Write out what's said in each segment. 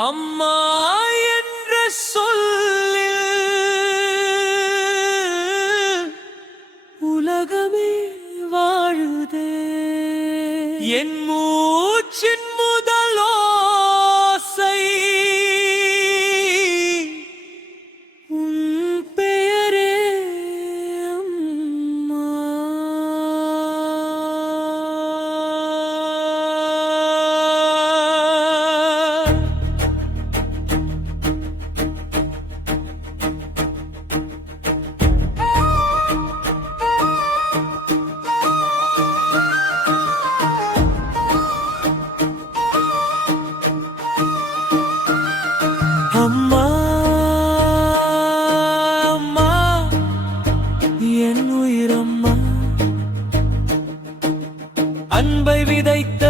அம்மா என்ற சொல்லில் உலகமே வாழுதே. என் மூச்சின் முதலோசை உன் பெயரே அம்மா. அம்மா அம்மா என் உயிரம்மா, அன்பை விதைத்த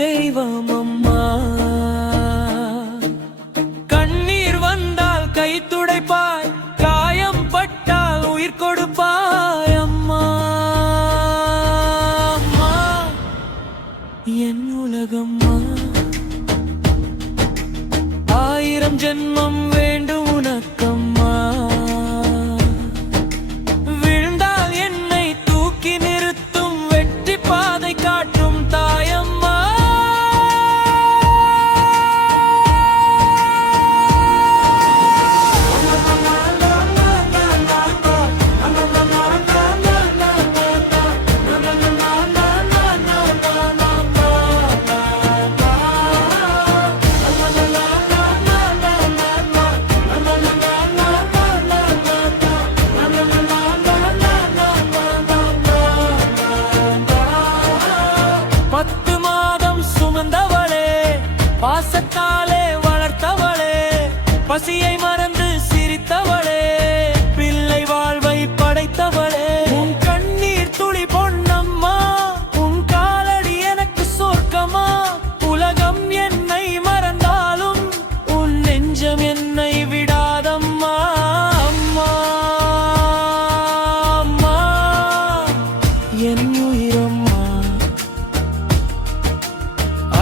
தெய்வம் அம்மா. கண்ணீர் வந்தால் கை துடைப்பாய், காயம் பட்டால் உயிர் கொடுப்பாய் அம்மா. அம்மா என் உலகம்மா, ஆயிரம் ஜென்மம் வேண்டும் உனக்கம்மா. விழுந்தால் என்னை தூக்கி நிறுத்தும், வெற்றி பாதை காட்டும் தாயம்மா. பாசத்தாலே வளர்த்தவளே, பசியை மறந்து சிரித்தவளே, பிள்ளை வாழ்வை படைத்தவளே. உன் கண்ணீர் துளி பொன்னம்மா, உன் காலடி எனக்கு சொர்க்கமா. உலகம் என்னை மறந்தாலும் உன் நெஞ்சம் என்னை விடாதம்மா. அம்மா அம்மா என் உயிரம்மா,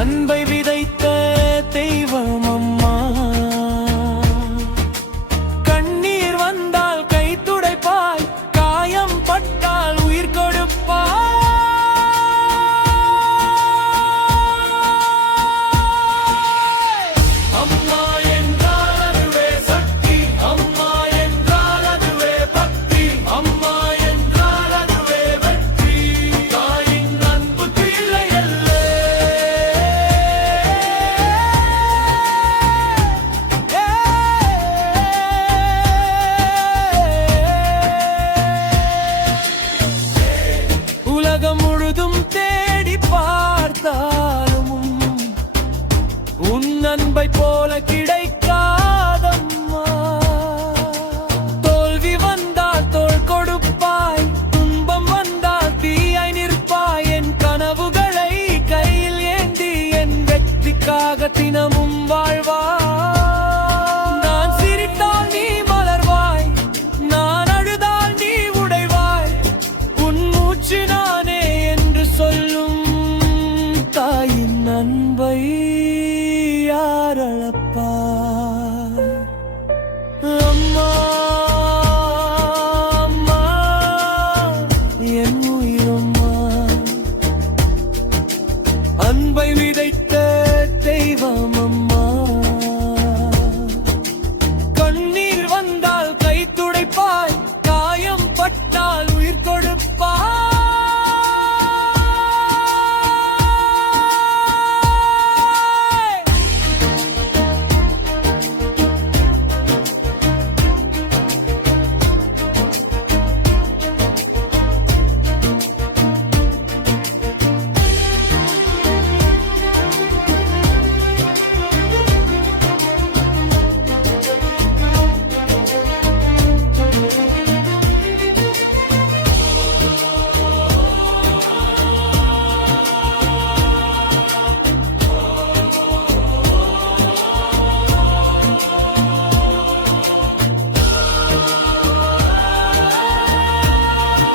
அன்பை விதைத்த தெய்வம் அம்மா. கண்ணீர் வந்தால் கை துடைப்பாய், காயம் பட்டால் உயிர் கொடுப்பாய். அம்மா என்றால் அதுவே சக்தி, அம்மா என்றால் அதுவே பக்தி, அம்மா என்றால் அதுவே வெற்றி. தாயின் அன்பு பிள்ளை அல்ல. உலகம் முழுதும் தேடி பார்த்தாலும் உன் அன்பை போல